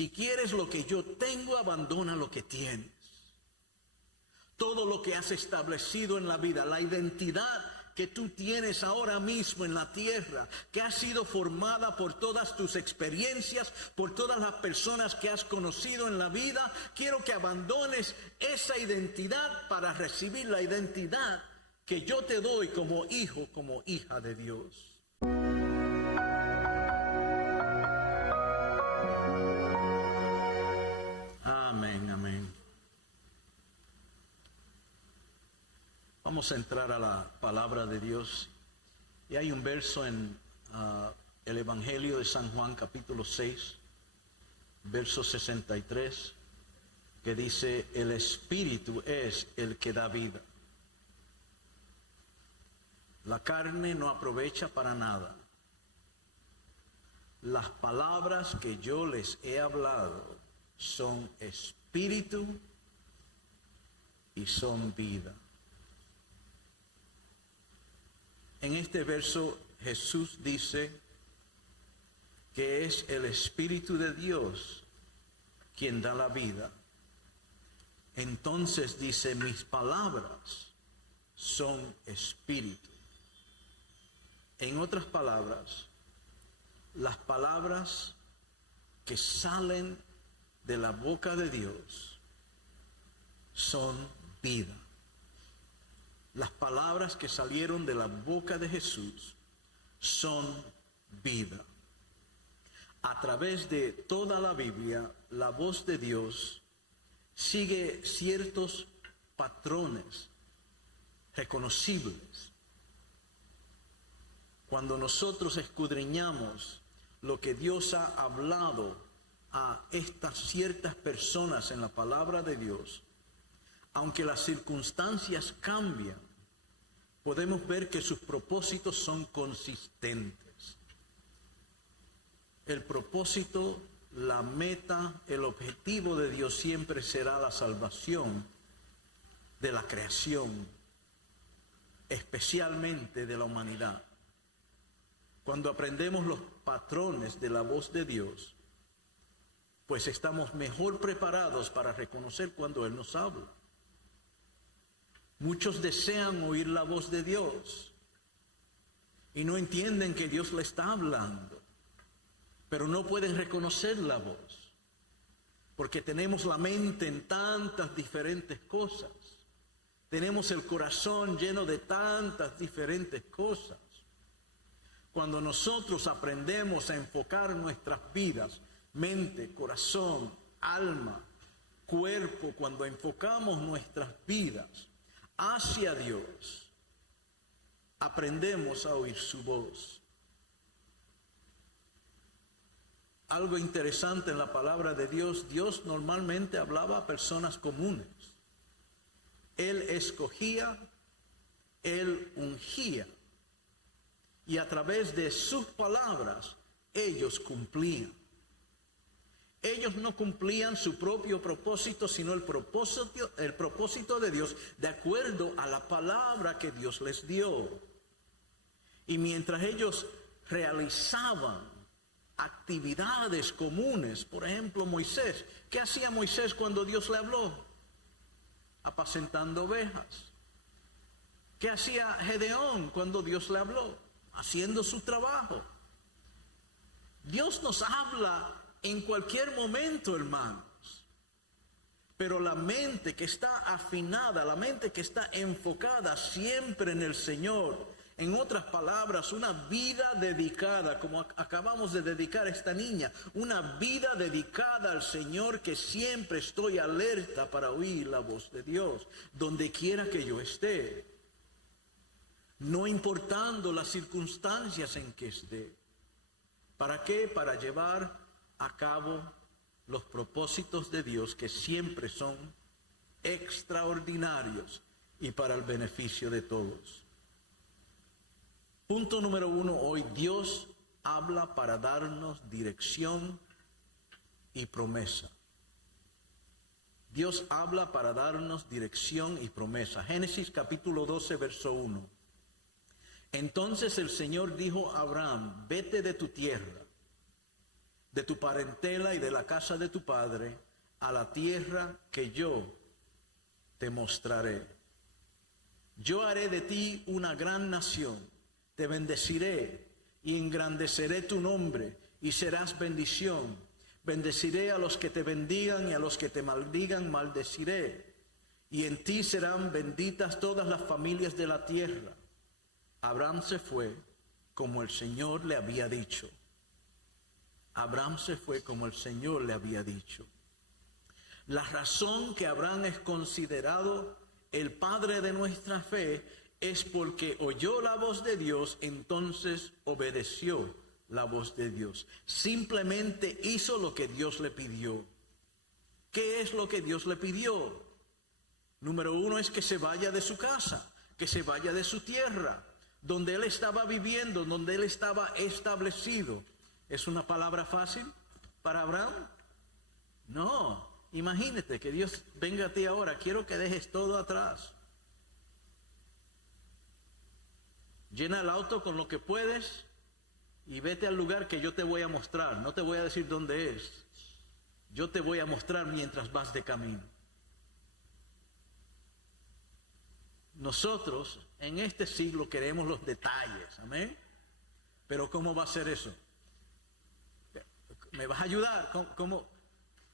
Si quieres lo que yo tengo, abandona lo que tienes. Todo lo que has establecido en la vida, la identidad que tú tienes ahora mismo en la tierra, que ha sido formada por todas tus experiencias, por todas las personas que has conocido en la vida, quiero que abandones esa identidad para recibir la identidad que yo te doy como hijo, como hija de Dios. Amén, amén. Vamos a entrar a la palabra de Dios. Y hay un verso en el Evangelio de San Juan, capítulo 6, verso 63, que dice: el Espíritu es el que da vida. La carne no aprovecha para nada. Las palabras que yo les he hablado son espíritu y son vida. En este verso Jesús dice que es el Espíritu de Dios quien da la vida. Entonces dice: mis palabras son espíritu. En otras palabras, las palabras que salen de la boca de Dios son vida. Las palabras que salieron de la boca de Jesús son vida. A través de toda la Biblia, la voz de Dios sigue ciertos patrones reconocibles. Cuando nosotros escudriñamos lo que Dios ha hablado a estas ciertas personas en la palabra de Dios, aunque las circunstancias cambian, podemos ver que sus propósitos son consistentes. El propósito, la meta, el objetivo de Dios siempre será la salvación de la creación, especialmente de la humanidad. Cuando aprendemos los patrones de la voz de Dios, pues estamos mejor preparados para reconocer cuando Él nos habla. Muchos desean oír la voz de Dios y no entienden que Dios le está hablando, pero no pueden reconocer la voz, porque tenemos la mente en tantas diferentes cosas, tenemos el corazón lleno de tantas diferentes cosas. Cuando nosotros aprendemos a enfocar nuestras vidas, mente, corazón, alma, cuerpo, cuando enfocamos nuestras vidas hacia Dios, aprendemos a oír su voz. Algo interesante en la palabra de Dios, Dios normalmente hablaba a personas comunes. Él escogía, Él ungía, y a través de sus palabras ellos cumplían. Ellos no cumplían su propio propósito, sino el propósito de Dios, de acuerdo a la palabra que Dios les dio. Y mientras ellos realizaban actividades comunes, por ejemplo Moisés, ¿qué hacía Moisés cuando Dios le habló? Apacentando ovejas. ¿Qué hacía Gedeón cuando Dios le habló? Haciendo su trabajo. Dios nos habla en cualquier momento, hermanos, pero la mente que está afinada, la mente que está enfocada siempre en el Señor, en otras palabras, una vida dedicada, como acabamos de dedicar a esta niña, una vida dedicada al Señor, que siempre estoy alerta para oír la voz de Dios, donde quiera que yo esté, no importando las circunstancias en que esté. ¿Para qué? Para llevar a cabo los propósitos de Dios, que siempre son extraordinarios y para el beneficio de todos. Punto número 1 hoy: Dios habla para darnos dirección y promesa. Dios habla para darnos dirección y promesa. Génesis capítulo 12, verso 1. Entonces el Señor dijo a Abraham: vete de tu tierra de tu parentela y de la casa de tu padre, a la tierra que yo te mostraré. Yo haré de ti una gran nación, te bendeciré y engrandeceré tu nombre y serás bendición. Bendeciré a los que te bendigan y a los que te maldigan maldeciré. Y en ti serán benditas todas las familias de la tierra. Abraham se fue como el Señor le había dicho. Abraham se fue como el Señor le había dicho. La razón que Abraham es considerado el padre de nuestra fe es porque oyó la voz de Dios, entonces obedeció la voz de Dios. Simplemente hizo lo que Dios le pidió. ¿Qué es lo que Dios le pidió? Número uno es que se vaya de su casa, que se vaya de su tierra, donde él estaba viviendo, donde él estaba establecido. ¿Es una palabra fácil para Abraham? No. Imagínate que Dios venga a ti ahora, quiero que dejes todo atrás. Llena el auto con lo que puedes y vete al lugar que yo te voy a mostrar. No te voy a decir dónde es. Yo te voy a mostrar mientras vas de camino. Nosotros en este siglo queremos los detalles, amén. Pero ¿cómo va a ser eso? ¿Me vas a ayudar?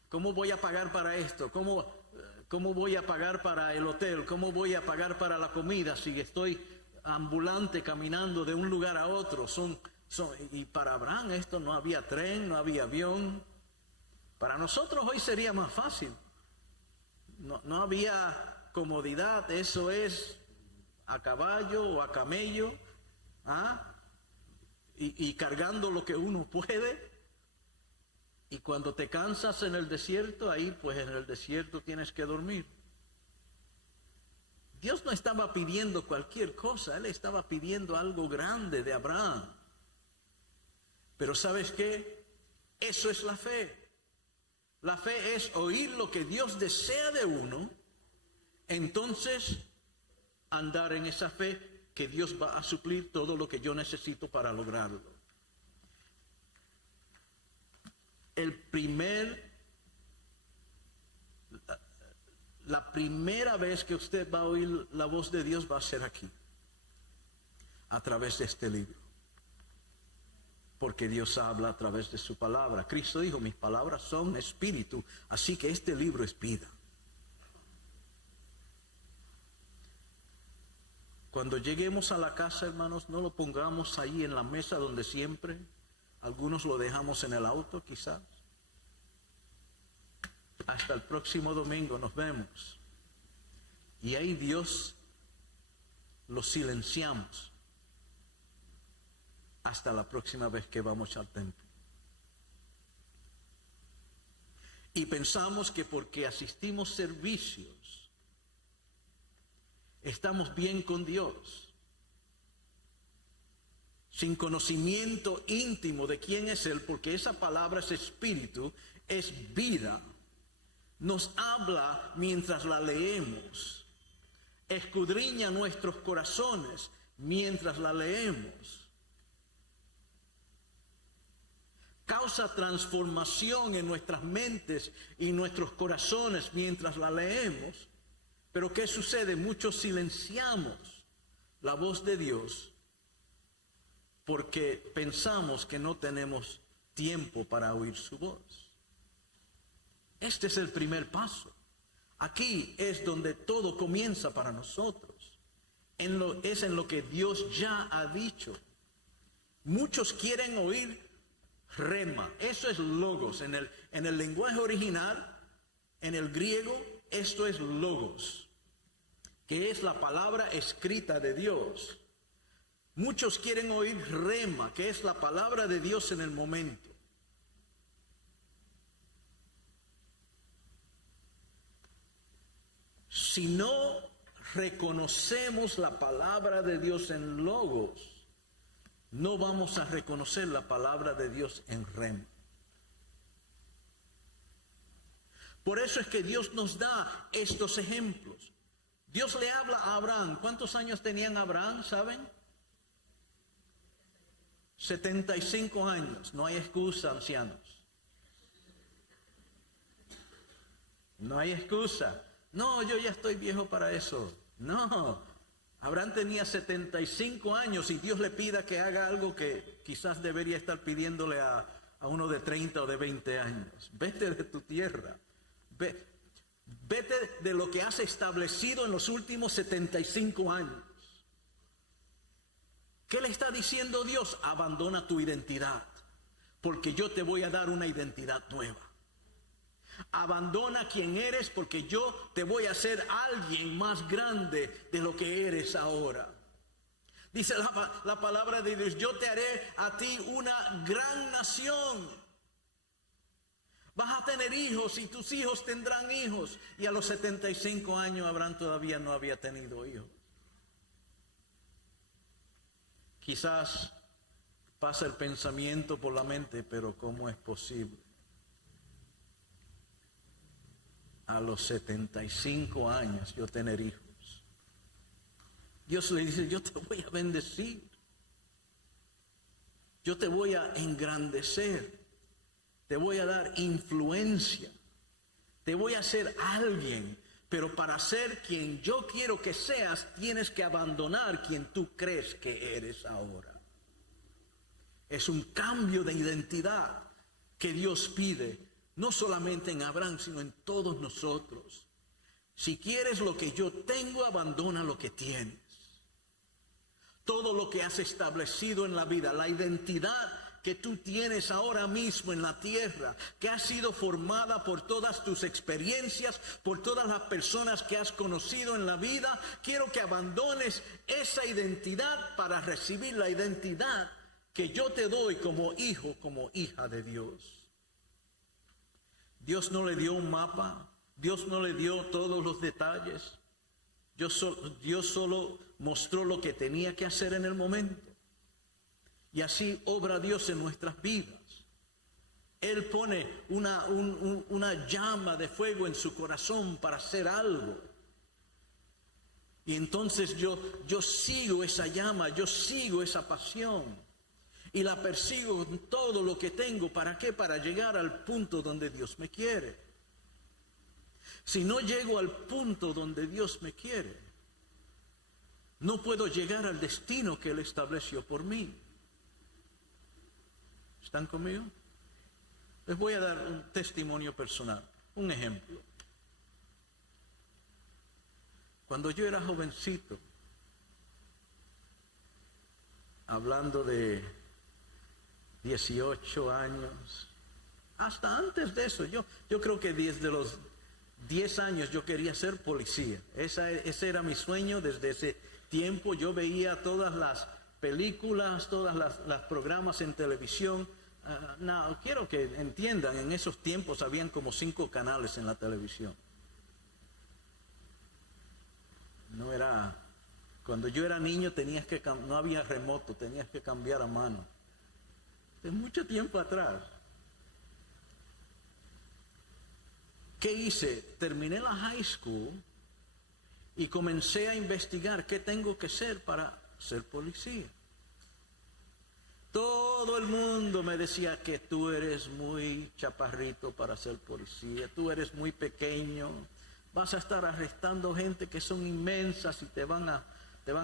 ¿Cómo voy a pagar para esto? ¿Cómo voy a pagar para el hotel? ¿Cómo voy a pagar para la comida si estoy ambulante caminando de un lugar a otro? Y para Abraham esto no había tren, no había avión. Para nosotros hoy sería más fácil. No había comodidad, eso es a caballo o a camello, y cargando lo que uno puede. Y cuando te cansas en el desierto, ahí pues en el desierto tienes que dormir. Dios no estaba pidiendo cualquier cosa, Él estaba pidiendo algo grande de Abraham. Pero ¿sabes qué? Eso es la fe. La fe es oír lo que Dios desea de uno, entonces andar en esa fe que Dios va a suplir todo lo que yo necesito para lograrlo. La primera vez que usted va a oír la voz de Dios va a ser aquí, a través de este libro. Porque Dios habla a través de su palabra. Cristo dijo, mis palabras son espíritu, así que este libro es vida. Cuando lleguemos a la casa, hermanos, no lo pongamos ahí en la mesa donde siempre. Algunos lo dejamos en el auto, quizás. Hasta el próximo domingo nos vemos. Y ahí Dios lo silenciamos. Hasta la próxima vez que vamos al templo. Y pensamos que porque asistimos servicios, estamos bien con Dios. Sin conocimiento íntimo de quién es Él, porque esa palabra es espíritu, es vida. Nos habla mientras la leemos. Escudriña nuestros corazones mientras la leemos. Causa transformación en nuestras mentes y nuestros corazones mientras la leemos. Pero ¿qué sucede? Muchos silenciamos la voz de Dios porque pensamos que no tenemos tiempo para oír su voz. Este es el primer paso. Aquí es donde todo comienza para nosotros. Es en lo que Dios ya ha dicho. Muchos quieren oír rema. Eso es logos. En el lenguaje original, en el griego, esto es logos, que es la palabra escrita de Dios. Muchos quieren oír rema, que es la palabra de Dios en el momento. Si no reconocemos la palabra de Dios en logos, no vamos a reconocer la palabra de Dios en rema. Por eso es que Dios nos da estos ejemplos. Dios le habla a Abraham. ¿Cuántos años tenían Abraham, saben? 75 años. No hay excusa, ancianos. No hay excusa. No, yo ya estoy viejo para eso. No. Abraham tenía 75 años y Dios le pida que haga algo que quizás debería estar pidiéndole a uno de 30 o de 20 años. Vete de tu tierra. Vete de lo que has establecido en los últimos 75 años. ¿Qué le está diciendo Dios? Abandona tu identidad, porque yo te voy a dar una identidad nueva. Abandona quien eres, porque yo te voy a hacer alguien más grande de lo que eres ahora. Dice la palabra de Dios, yo te haré a ti una gran nación. Vas a tener hijos y tus hijos tendrán hijos. Y a los 75 años Abraham todavía no había tenido hijos. Quizás pasa el pensamiento por la mente, pero ¿cómo es posible? A los 75 años yo tener hijos. Dios le dice, yo te voy a bendecir. Yo te voy a engrandecer. Te voy a dar influencia. Te voy a hacer alguien. Pero para ser quien yo quiero que seas, tienes que abandonar quien tú crees que eres ahora. Es un cambio de identidad que Dios pide, no solamente en Abraham, sino en todos nosotros. Si quieres lo que yo tengo, abandona lo que tienes. Todo lo que has establecido en la vida, la identidad que tú tienes ahora mismo en la tierra, que ha sido formada por todas tus experiencias, por todas las personas que has conocido en la vida, quiero que abandones esa identidad para recibir la identidad que yo te doy como hijo, como hija de Dios. Dios no le dio un mapa, Dios no le dio todos los detalles, Dios solo mostró lo que tenía que hacer en el momento. Y así obra Dios en nuestras vidas. Él pone una llama de fuego en su corazón para hacer algo. Y entonces yo sigo esa llama, yo sigo esa pasión. Y la persigo en todo lo que tengo. ¿Para qué? Para llegar al punto donde Dios me quiere. Si no llego al punto donde Dios me quiere, no puedo llegar al destino que Él estableció por mí. ¿Están conmigo? Les voy a dar un testimonio personal, un ejemplo. Cuando yo era jovencito, hablando de 18 años, hasta antes de eso, yo creo que desde los 10 años yo quería ser policía. Ese era mi sueño desde ese tiempo. Yo veía todas las películas, todas las programas en televisión. No, quiero que entiendan, en esos tiempos habían como 5 canales en la televisión. No era, cuando yo era niño no había remoto, tenías que cambiar a mano. De mucho tiempo atrás. ¿Qué hice? Terminé la high school y comencé a investigar qué tengo que ser para ser policía. Todo el mundo me decía que tú eres muy chaparrito para ser policía, tú eres muy pequeño, vas a estar arrestando gente que son inmensas y te van a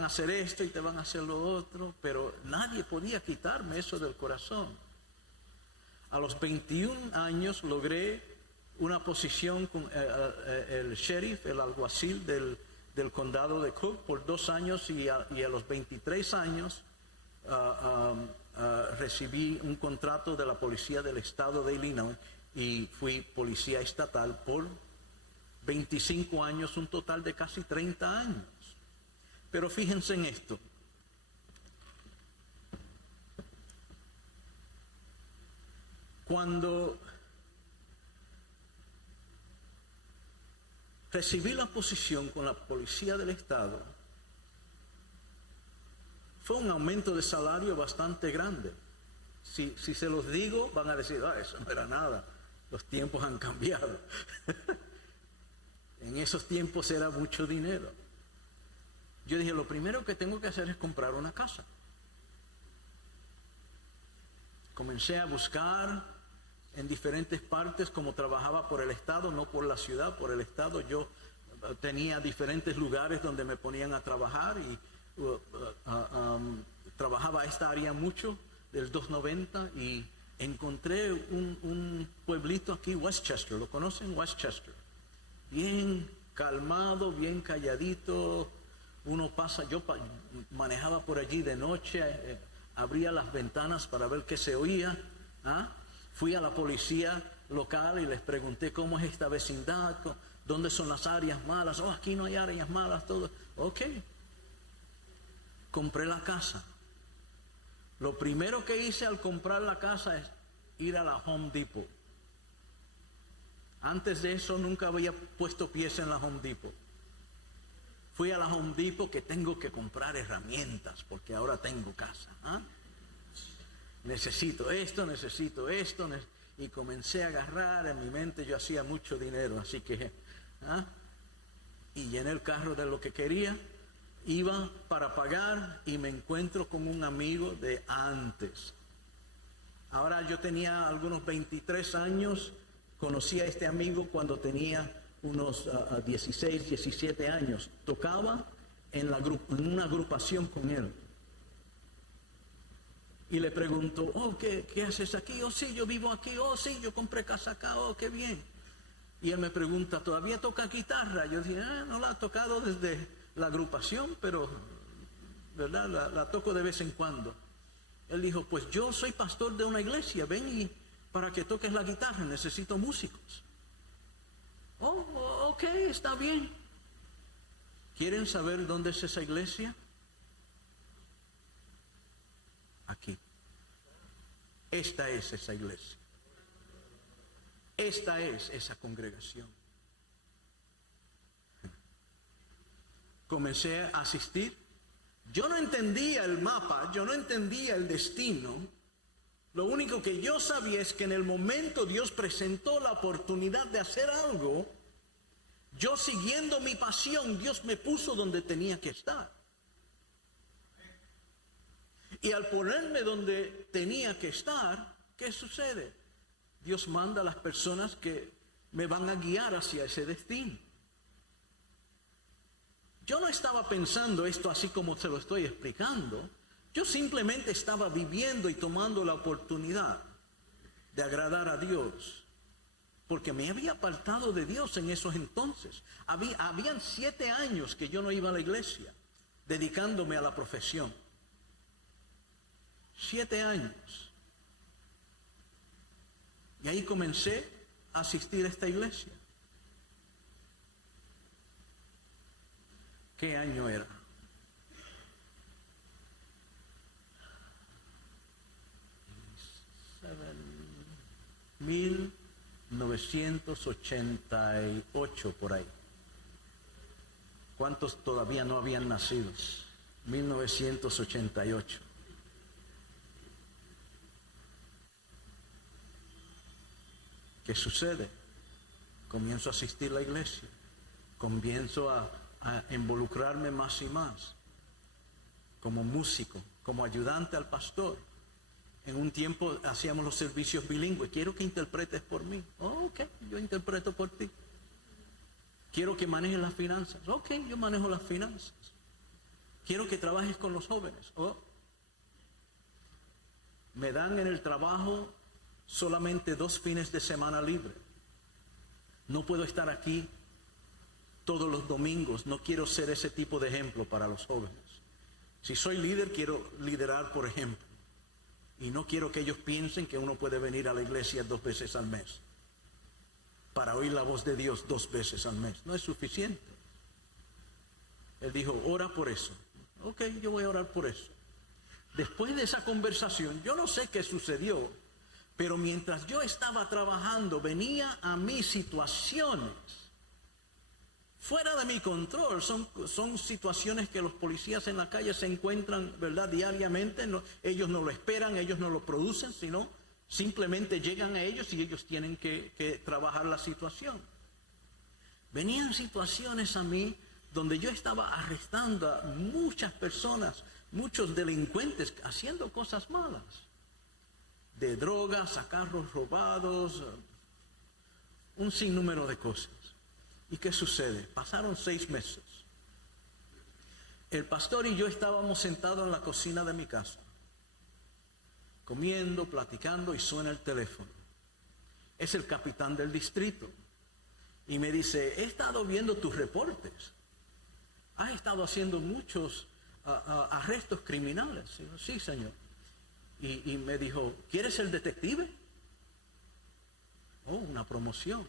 hacer esto y te van a hacer lo otro, pero nadie podía quitarme eso del corazón. A los 21 años logré una posición con el sheriff, el alguacil del condado de Cook por 2 años y a los 23 años recibí un contrato de la policía del estado de Illinois y fui policía estatal por 25 años, un total de casi 30 años. Pero fíjense en esto. Cuando recibí la posición con la policía del estado, fue un aumento de salario bastante grande. Si se los digo, van a decir, eso no era nada, los tiempos han cambiado. En esos tiempos era mucho dinero. Yo dije, lo primero que tengo que hacer es comprar una casa. Comencé a buscar, en diferentes partes, como trabajaba por el Estado, no por la ciudad, por el Estado. Yo tenía diferentes lugares donde me ponían a trabajar y trabajaba esta área mucho, del 290, y encontré un pueblito aquí, Westchester. ¿Lo conocen? Westchester. Bien calmado, bien calladito. Uno pasa, yo manejaba por allí de noche, abría las ventanas para ver qué se oía. Fui a la policía local y les pregunté cómo es esta vecindad, dónde son las áreas malas. Oh, aquí no hay áreas malas, todo. Ok. Compré la casa. Lo primero que hice al comprar la casa es ir a la Home Depot. Antes de eso nunca había puesto pies en la Home Depot. Fui a la Home Depot, que tengo que comprar herramientas porque ahora tengo casa. Necesito esto, y comencé a agarrar. En mi mente yo hacía mucho dinero, así que y llené el carro de lo que quería. Iba para pagar y me encuentro con un amigo de antes. Ahora yo tenía algunos 23 años, conocí a este amigo cuando tenía unos 16, 17 años. Tocaba en una agrupación con él. Y le pregunto, oh, ¿qué haces aquí? Oh, sí, yo vivo aquí. Oh, sí, yo compré casa acá. Oh, qué bien. Y él me pregunta, ¿todavía toca guitarra? Yo dije, no la he tocado desde la agrupación, pero ¿verdad? La toco de vez en cuando. Él dijo, pues yo soy pastor de una iglesia, ven y para que toques la guitarra, necesito músicos. Oh, ok, está bien. ¿Quieren saber dónde es esa iglesia? Aquí. Esta es esa iglesia. Esta es esa congregación. Comencé a asistir. Yo no entendía el mapa, yo no entendía el destino. Lo único que yo sabía es que en el momento Dios presentó la oportunidad de hacer algo. Yo, siguiendo mi pasión, Dios me puso donde tenía que estar. Y al ponerme donde tenía que estar, ¿qué sucede? Dios manda a las personas que me van a guiar hacia ese destino. Yo no estaba pensando esto así como se lo estoy explicando. Yo simplemente estaba viviendo y tomando la oportunidad de agradar a Dios. Porque me había apartado de Dios en esos entonces. Habían 7 años que yo no iba a la iglesia, dedicándome a la profesión. 7 años. Y ahí comencé a asistir a esta iglesia. ¿Qué año era? ¿1988 por ahí? ¿Cuántos todavía no habían nacido? 1988. ¿Qué sucede? Comienzo a asistir a la iglesia. Comienzo a involucrarme más y más. Como músico, como ayudante al pastor. En un tiempo hacíamos los servicios bilingües. Quiero que interpretes por mí. Oh, ok, yo interpreto por ti. Quiero que manejes las finanzas. Ok, yo manejo las finanzas. Quiero que trabajes con los jóvenes. Oh. Me dan en el trabajo solamente 2 fines de semana libre. No puedo estar aquí todos los domingos. No quiero ser ese tipo de ejemplo para los jóvenes. Si soy líder, quiero liderar por ejemplo. Y no quiero que ellos piensen que uno puede venir a la iglesia 2 veces al mes para oír la voz de Dios 2 veces al mes. No es suficiente. Él dijo, ora por eso. Ok, yo voy a orar por eso. Después de esa conversación, yo no sé qué sucedió, pero mientras yo estaba trabajando, venía a mí situaciones fuera de mi control. Son situaciones que los policías en la calle se encuentran, ¿verdad?, diariamente. No, ellos no lo esperan, ellos no lo producen, sino simplemente llegan a ellos y ellos tienen que trabajar la situación. Venían situaciones a mí donde yo estaba arrestando a muchas personas, muchos delincuentes haciendo cosas malas. de drogas, a carros robados, un sinnúmero de cosas. ¿Y qué sucede? Pasaron 6 meses. El pastor y yo estábamos sentados en la cocina de mi casa, comiendo, platicando, y suena el teléfono. Es el capitán del distrito. Y me dice, he estado viendo tus reportes. Has estado haciendo muchos arrestos criminales. Y yo, sí, señor. Y me dijo, ¿quieres ser detective? Oh, una promoción.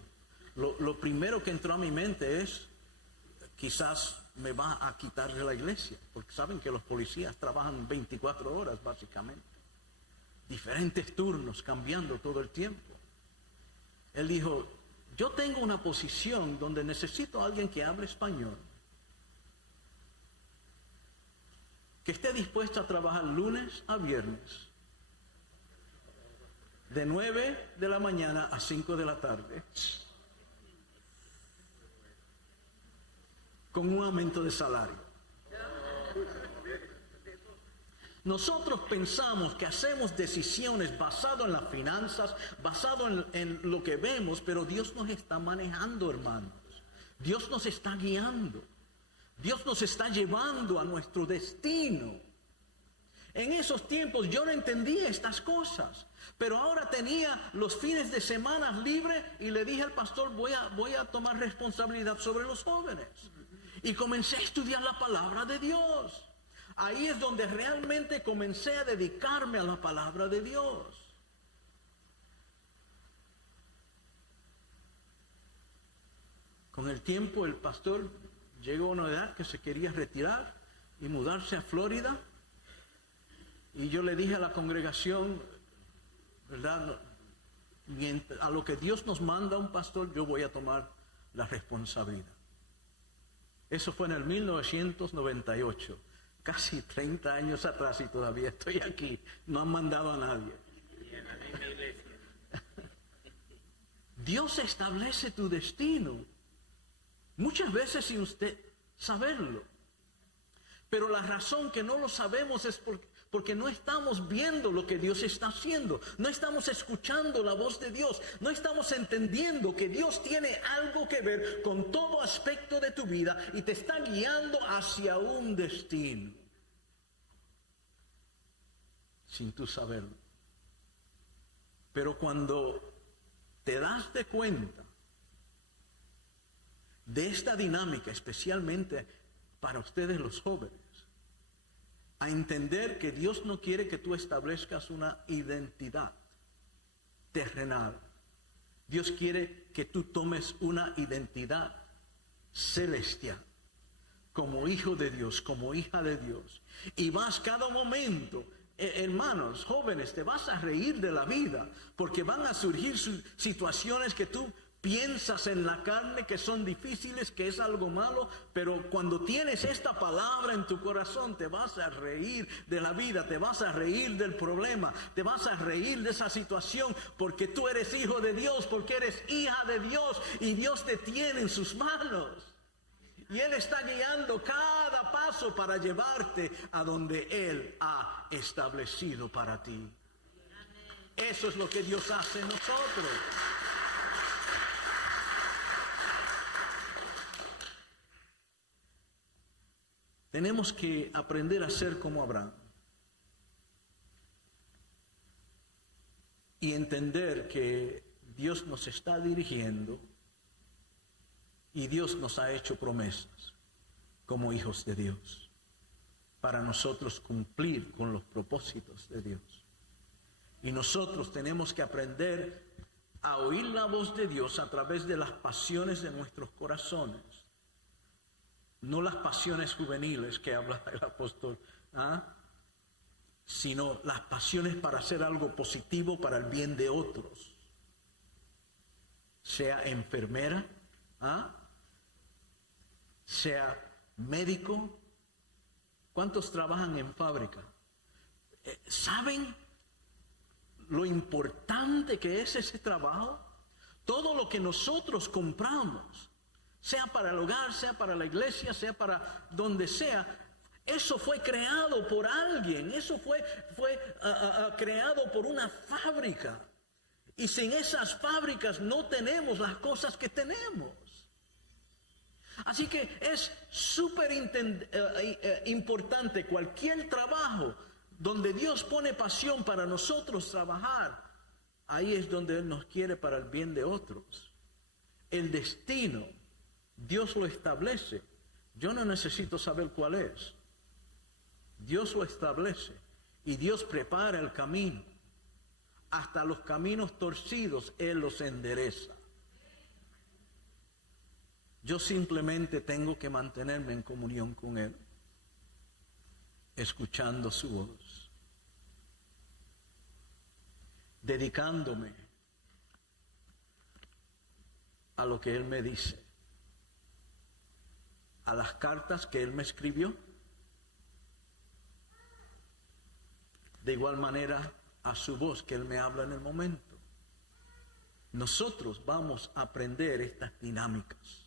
Lo primero que entró a mi mente es, quizás me va a quitar de la iglesia, porque saben que los policías trabajan 24 horas básicamente. Diferentes turnos, cambiando todo el tiempo. Él dijo, yo tengo una posición donde necesito a alguien que hable español, que esté dispuesto a trabajar lunes a viernes, de 9 de la mañana a 5 de la tarde, con un aumento de salario. Nosotros pensamos que hacemos decisiones basadas en las finanzas, basado en lo que vemos, pero Dios nos está manejando, hermanos. Dios nos está guiando. Dios nos está llevando a nuestro destino. En esos tiempos yo no entendía estas cosas, pero ahora tenía los fines de semana libres y le dije al pastor, voy a tomar responsabilidad sobre los jóvenes. Y comencé a estudiar la palabra de Dios. Ahí es donde realmente comencé a dedicarme a la palabra de Dios. Con el tiempo el pastor llegó a una edad que se quería retirar y mudarse a Florida. Y yo le dije a la congregación, ¿verdad? A lo que Dios nos manda a un pastor, yo voy a tomar la responsabilidad. Eso fue en el 1998, casi 30 años atrás, y todavía estoy aquí. No han mandado a nadie. Dios establece tu destino, muchas veces sin usted saberlo. Pero la razón que no lo sabemos es porque no estamos viendo lo que Dios está haciendo. No estamos escuchando la voz de Dios. No estamos entendiendo que Dios tiene algo que ver con todo aspecto de tu vida y te está guiando hacia un destino. Sin tú saberlo. Pero cuando te das de cuenta de esta dinámica, especialmente para ustedes los jóvenes, a entender que Dios no quiere que tú establezcas una identidad terrenal. Dios quiere que tú tomes una identidad celestial, como hijo de Dios, como hija de Dios. Y vas cada momento, hermanos, jóvenes, te vas a reír de la vida, porque van a surgir situaciones que tú piensas en la carne que son difíciles, que es algo malo, pero cuando tienes esta palabra en tu corazón, te vas a reír de la vida, te vas a reír del problema, te vas a reír de esa situación, porque tú eres hijo de Dios, porque eres hija de Dios, y Dios te tiene en sus manos. Y Él está guiando cada paso para llevarte a donde Él ha establecido para ti. Eso es lo que Dios hace en nosotros. Tenemos que aprender a ser como Abraham y entender que Dios nos está dirigiendo y Dios nos ha hecho promesas como hijos de Dios para nosotros cumplir con los propósitos de Dios. Y nosotros tenemos que aprender a oír la voz de Dios a través de las pasiones de nuestros corazones. No las pasiones juveniles que habla el apóstol, sino las pasiones para hacer algo positivo para el bien de otros. Sea enfermera, sea médico. ¿Cuántos trabajan en fábrica? ¿Saben lo importante que es ese trabajo? Todo lo que nosotros compramos, sea para el hogar, sea para la iglesia, sea para donde sea, Eso fue creado por alguien, eso fue creado por una fábrica. Y sin esas fábricas no tenemos las cosas que tenemos. Así que es súper importante cualquier trabajo donde Dios pone pasión para nosotros trabajar. Ahí es donde Él nos quiere para el bien de otros. El destino, Dios lo establece. Yo no necesito saber cuál es. Dios lo establece y Dios prepara el camino. Hasta los caminos torcidos Él los endereza. Yo simplemente tengo que mantenerme en comunión con Él, escuchando su voz, dedicándome a lo que Él me dice, a las cartas que Él me escribió, de igual manera a su voz que Él me habla en el momento. Nosotros vamos a aprender estas dinámicas.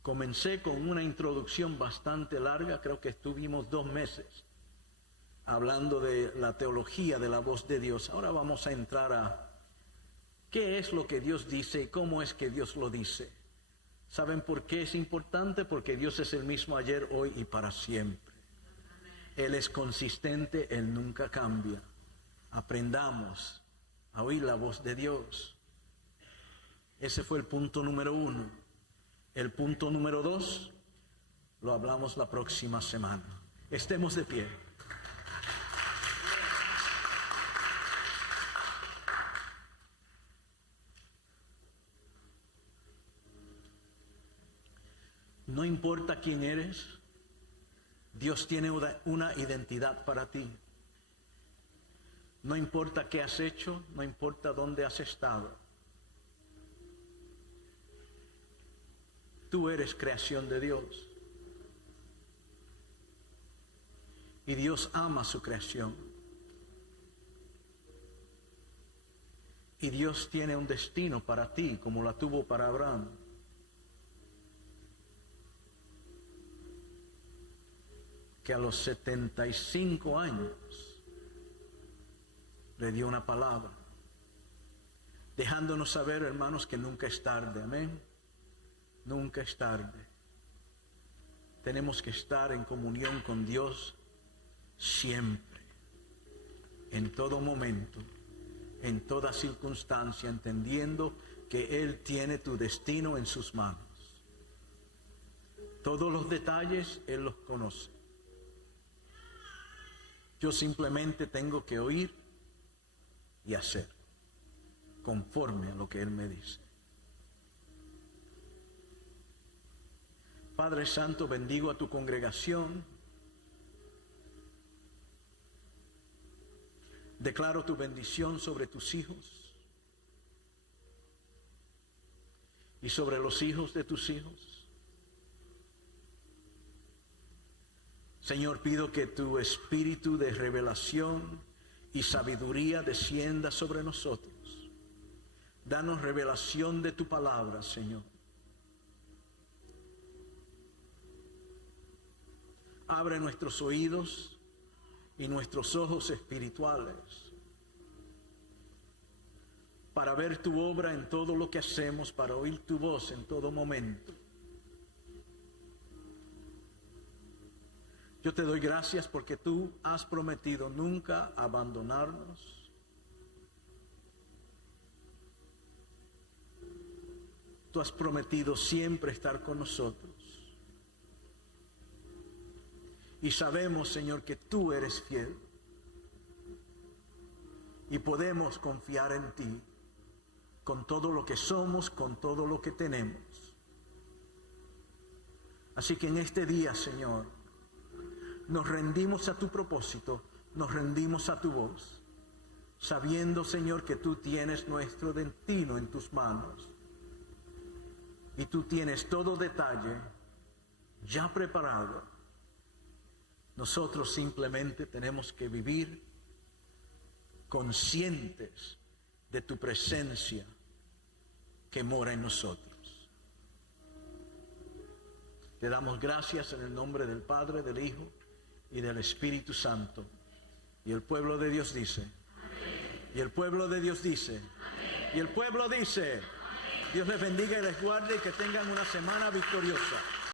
Comencé con una introducción bastante larga, creo que estuvimos 2 meses hablando de la teología de la voz de Dios. Ahora vamos a entrar a qué es lo que Dios dice y cómo es que Dios lo dice. ¿Saben por qué es importante? Porque Dios es el mismo ayer, hoy y para siempre. Él es consistente, Él nunca cambia. Aprendamos a oír la voz de Dios. Ese fue el punto número 1. El punto número 2 lo hablamos la próxima semana. Estemos de pie. No importa quién eres, Dios tiene una identidad para ti. No importa qué has hecho, no importa dónde has estado. Tú eres creación de Dios. Y Dios ama su creación. Y Dios tiene un destino para ti, como la tuvo para Abraham. Que a los 75 años le dio una palabra, dejándonos saber, hermanos, que nunca es tarde. Amén. Nunca es tarde. Tenemos que estar en comunión con Dios siempre, en todo momento, en toda circunstancia, entendiendo que Él tiene tu destino en sus manos. Todos los detalles Él los conoce. Yo simplemente tengo que oír y hacer conforme a lo que Él me dice. Padre Santo, bendigo a tu congregación. Declaro tu bendición sobre tus hijos y sobre los hijos de tus hijos. Señor, pido que tu espíritu de revelación y sabiduría descienda sobre nosotros. Danos revelación de tu palabra, Señor. Abre nuestros oídos y nuestros ojos espirituales para ver tu obra en todo lo que hacemos, para oír tu voz en todo momento. Yo te doy gracias porque tú has prometido nunca abandonarnos. Tú has prometido siempre estar con nosotros. Y sabemos, Señor, que tú eres fiel. Y podemos confiar en ti con todo lo que somos, con todo lo que tenemos. Así que en este día, Señor, nos rendimos a tu propósito, nos rendimos a tu voz, sabiendo, Señor, que tú tienes nuestro destino en tus manos. Y tú tienes todo detalle ya preparado. Nosotros simplemente tenemos que vivir conscientes de tu presencia que mora en nosotros. Te damos gracias en el nombre del Padre, del Hijo y del Espíritu Santo. Y el pueblo de Dios dice, amén. Y el pueblo de Dios dice, amén. Y el pueblo dice, amén. Dios les bendiga y les guarde y que tengan una semana victoriosa.